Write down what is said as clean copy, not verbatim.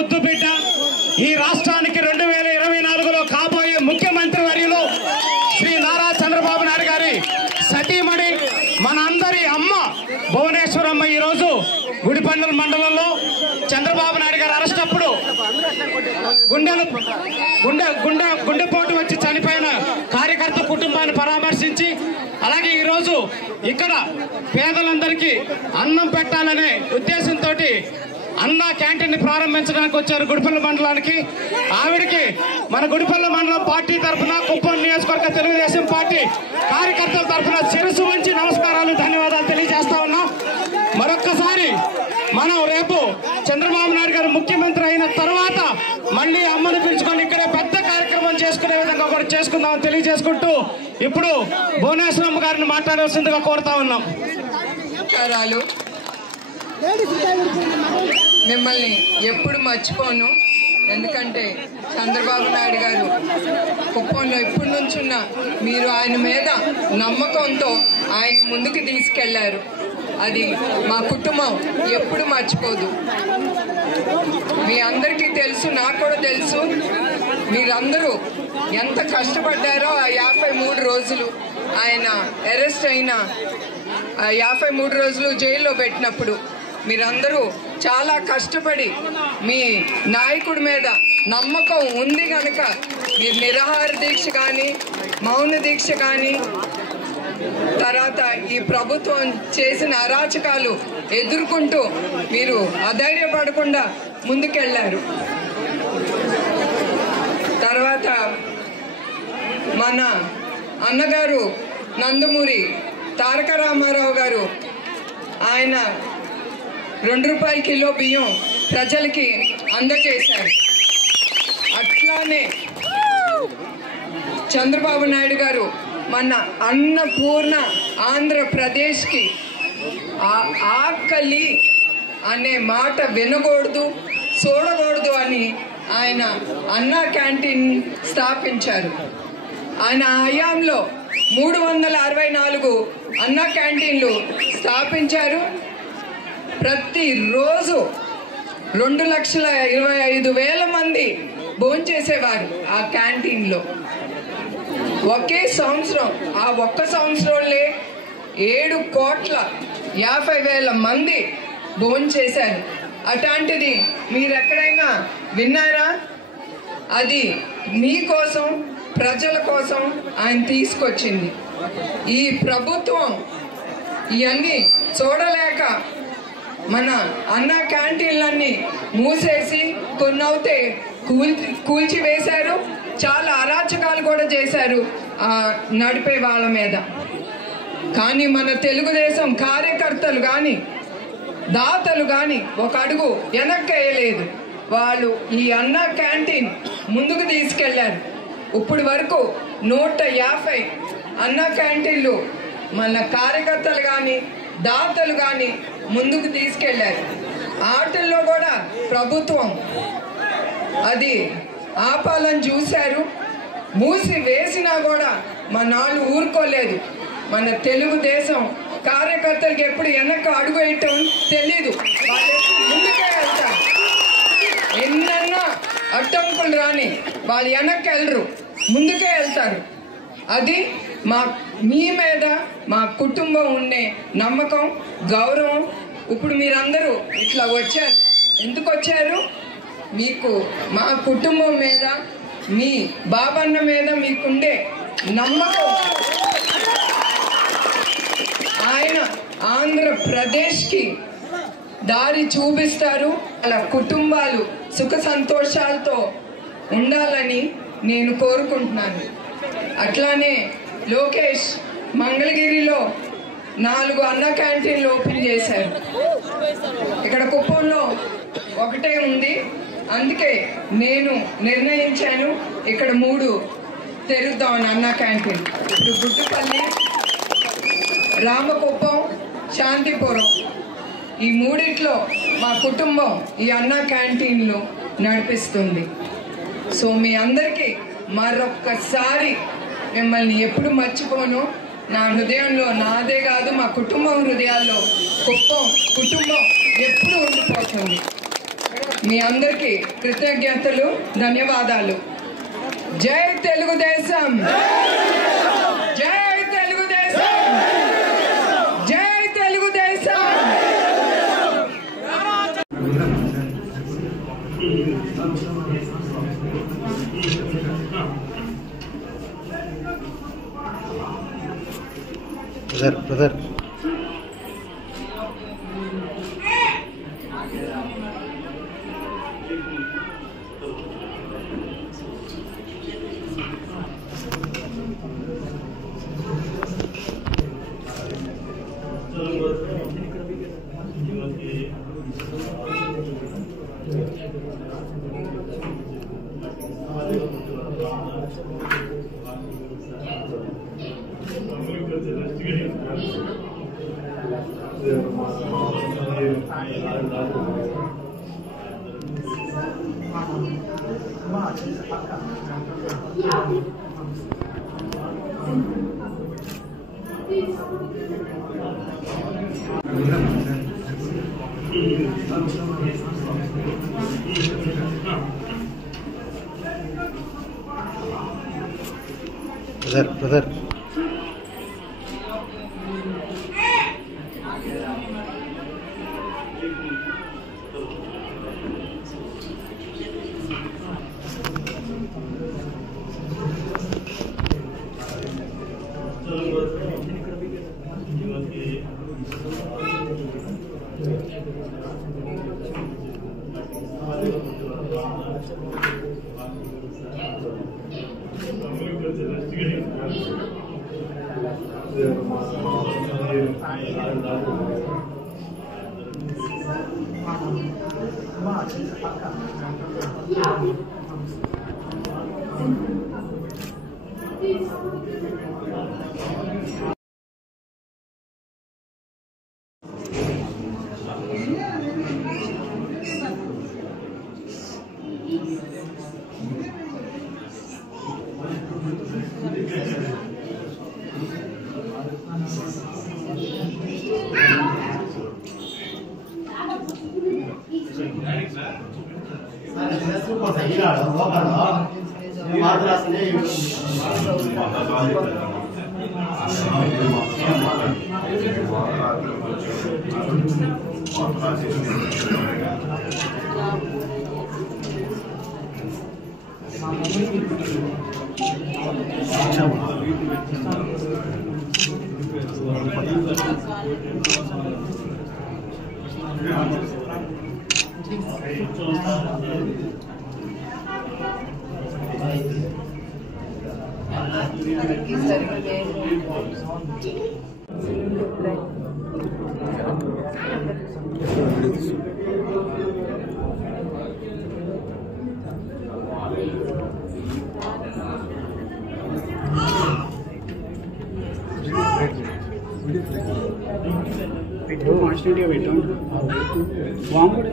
ముద్దుబిడ్డ ఈ రాష్ట్రానికి 2024లో కాబోయే ముఖ్యమంత్రి వర్యులు శ్రీ నారా చంద్రబాబు నాయుడు గారి సతీమణి మన అందరి అమ్మ భువనేశ్వరమ్మ ఈరోజు గుడిపండ్ల మండలంలో చంద్రబాబు నాయుడు గారు అరెస్ట్ అప్పుడు గుండెపోటు వచ్చి చనిపోయిన కార్యకర్త కుటుంబాన్ని పరామర్శించి అలాగే ఈరోజు ఇక్కడ పేదలందరికీ అన్నం పెట్టాలనే ఉద్దేశంతో అన్న క్యాంటీన్ ప్రారంభించడానికి వచ్చారు గుడిపల్లి మండలానికి. ఆవిడకి మన గుడిపల్లి మండలం పార్టీ తరఫున కుప్పం నియోజకవర్గ తెలుగుదేశం పార్టీ కార్యకర్తల తరఫున శిరస్సు వంచి నమస్కారాలు ధన్యవాదాలు తెలియజేస్తా ఉన్నాం. మరొక్కసారి మనం రేపు చంద్రబాబు నాయుడు గారు ముఖ్యమంత్రి అయిన తర్వాత మళ్ళీ అమ్మను పిలుచుకొని ఇక్కడే పెద్ద కార్యక్రమం చేసుకునే విధంగా కూడా చేసుకుందామని తెలియజేసుకుంటూ ఇప్పుడు భువనేశ్వరమ్మ గారిని మాట్లాడాల్సిందిగా కోరుతా ఉన్నాం. మిమ్మల్ని ఎప్పుడు మర్చిపోను. ఎందుకంటే చంద్రబాబు నాయుడు గారు కుప్పంలో ఇప్పటి నుంచున్న మీరు ఆయన మీద నమ్మకంతో ఆయన ముందుకు తీసుకెళ్లారు. అది మా కుటుంబం ఎప్పుడు మర్చిపోదు. మీ అందరికీ తెలుసు, నాకు కూడా తెలుసు, మీరందరూ ఎంత కష్టపడ్డారో ఆ 53 రోజులు. ఆయన అరెస్ట్ అయిన 53 రోజులు జైల్లో పెట్టినప్పుడు మీరందరూ చాలా కష్టపడి మీ నాయకుడి మీద నమ్మకం ఉంది కనుక మీరు నిరాహార దీక్ష కానీ మౌన దీక్ష కానీ తర్వాత ఈ ప్రభుత్వం చేసిన అరాచకాలు ఎదుర్కొంటూ మీరు అధైర్యపడకుండా ముందుకెళ్లారు. తర్వాత మన అన్నగారు నందమూరి తారక రామారావు గారు ఆయన 2 రూపాయల కిలో బియ్యం ప్రజలకి అందజేశారు. అట్లానే చంద్రబాబు నాయుడు గారు మన అన్నపూర్ణ ఆంధ్రప్రదేశ్కి ఆకలి అనే మాట వినకూడదు, చూడకూడదు అని ఆయన అన్నా క్యాంటీన్ స్థాపించారు. ఆయన హయాంలో 364 అన్నా క్యాంటీన్లు స్థాపించారు. ప్రతిరోజు 2,25,000 మంది భోంచేసేవారు ఆ క్యాంటీన్లో. ఒకే సంవత్సరం ఆ ఒక్క సంవత్సరంలో 7,50,00,000 మంది భోంచేశారు. అట్లాంటిది మీరు ఎక్కడైనా విన్నారా? అది మీకోసం, ప్రజల కోసం ఆయన తీసుకొచ్చింది. ఈ ప్రభుత్వం ఇవన్నీ చూడలేక మన అన్న క్యాంటీన్లన్నీ మూసేసి కొన్ని అవుతే కూల్చివేశారు. చాలా అరాచకాలు కూడా చేశారు నడిపే వాళ్ళ మీద. కానీ మన తెలుగుదేశం కార్యకర్తలు కానీ దాతలు కానీ ఒక అడుగు వెనక్కి వేయలేదు. వాళ్ళు ఈ అన్న క్యాంటీన్ ముందుకు తీసుకెళ్లారు. ఇప్పుడు వరకు 150 అన్న క్యాంటీన్లు మన కార్యకర్తలు కానీ దాతలు కానీ ముందుకు తీసుకెళ్లారు. ఆటల్లో కూడా ప్రభుత్వం అది ఆపాలని చూశారు. మూసి వేసినా కూడా మన వాళ్ళు ఊరుకోలేదు. మన తెలుగుదేశం కార్యకర్తలకు ఎప్పుడు వెనక్కి అడుగు వేయటం తెలీదు. వాళ్ళు ముందుకే వెళ్తారు. ఎన్నన్నా అడ్డంకులు రాని వాళ్ళు వెనక్కి వెళ్ళరు, ముందుకే వెళ్తారు. అది మీ మీద మా కుటుంబం ఉండే నమ్మకం, గౌరవం. ఇప్పుడు మీరందరూ ఇట్లా వచ్చారు. ఎందుకు వచ్చారు? మీకు మా కుటుంబం మీద, మీ బాబన్న మీద మీకుండే నమ్మకం. ఆయన ఆంధ్రప్రదేశ్కి దారి చూపిస్తారు. అలా కుటుంబాలు సుఖ సంతోషాలతో ఉండాలని నేను కోరుకుంటున్నాను. అట్లానే లోకేష్ మంగళగిరిలో 4 అన్న క్యాంటీన్లు ఓపెన్ చేశారు. ఇక్కడ కుప్పంలో ఒకటే ఉంది. అందుకే నేను నిర్ణయించాను ఇక్కడ 3 తెరుద్దామని అన్న క్యాంటీన్. ఇప్పుడు గుడ్డుపల్లి, రామకుప్పం, శాంతిపురం ఈ 3 మా కుటుంబం ఈ అన్న క్యాంటీన్లు నడిపిస్తుంది. సో మీ అందరికీ మరొక్కసారి మిమ్మల్ని ఎప్పుడు మర్చిపోను. నా హృదయంలో, నాదే కాదు మా కుటుంబం హృదయాల్లో కుప్పం కుటుంబం ఎప్పుడు ఉండిపోతుంది. మీ అందరికీ కృతజ్ఞతలు, ధన్యవాదాలు. జై తెలుగుదేశం, జై తెలుగుదేశం, జై తెలుగుదేశం. బ్రదర్ బ్రదర్ పెట్టు కాన్స్టెంట్గా పెట్టాం వామ్ కూడా